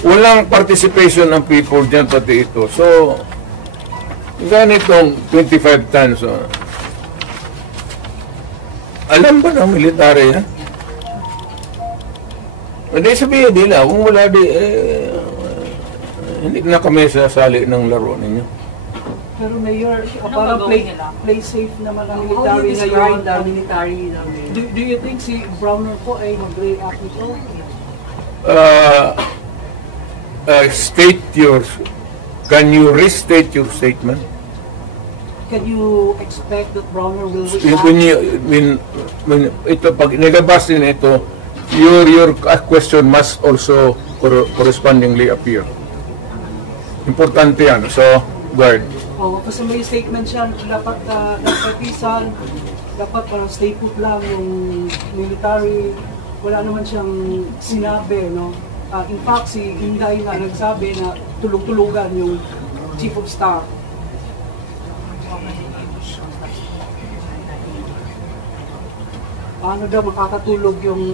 walang participation ng people dyan pati ito. So, ganitong 25 tons. Alam ba ng military yan? Hindi sabihin nila, kung wala hindi na kami sasali ng laro ninyo. Pero Mayor, parang play safe naman ang military ngayon. Do you think si Browner po ay mag-react nito? Can you restate your statement? Can you expect that Browner will react? Pag nilabas din ito, your question must also correspondingly appear. Importante yan. So, guard. Kasi may statement siya, dapat nagkatisan, dapat parang stay put lang yung military. Wala naman siyang sinabi, no? In fact, si Inday nga nagsabi na tulog-tulugan yung Chief of Staff. Paano daw makakatulog yung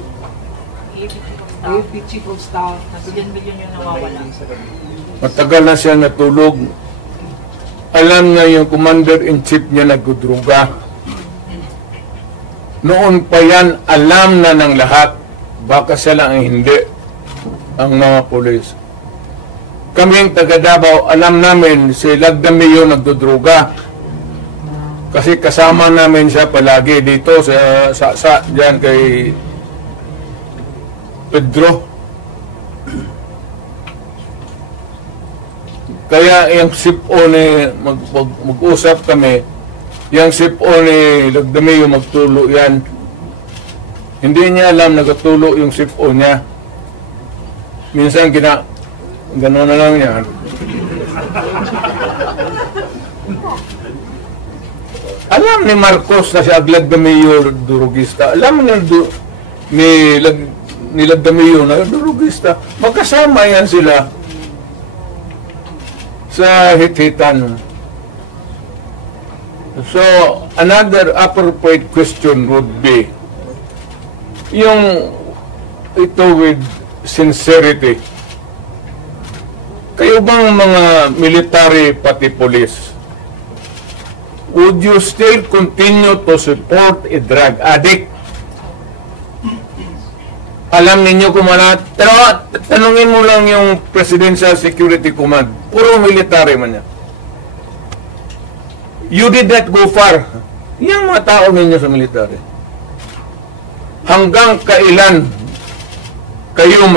AFP Chief of Staff? Bilyon yung nawawala. Matagal na siya natulog. Alam na yung commander-in-chief niya nagdudruga. Noon pa yan, alam na ng lahat. Baka siya lang ang hindi. Ang mga polis. Kaming taga Davao, alam namin si Lagdamio nagdudruga. Kasi kasama namin siya palagi dito sa diyan kay Pedro. Kaya yung SIPO ni mag-usap kami, yung SIPO ni Lagdamio magtulo yan. Hindi niya alam nagtulo yung SIPO niya. Minsan gano'n na lang yan. Alam ni Marcos na si Lagdamio durugista. Alam ni Lagdamio na durugista. Magkasama yan sila sa hit-hitan. So, another appropriate question would be yung ito with sincerity. Kayo bang mga military pati police, would you still continue to support a drug addict? Alam ninyo kung ano, tanungin mo lang yung Presidential Security Command. Puro military man yan. You did not go far. Yang mga tao ninyo sa military. Hanggang kailan kayo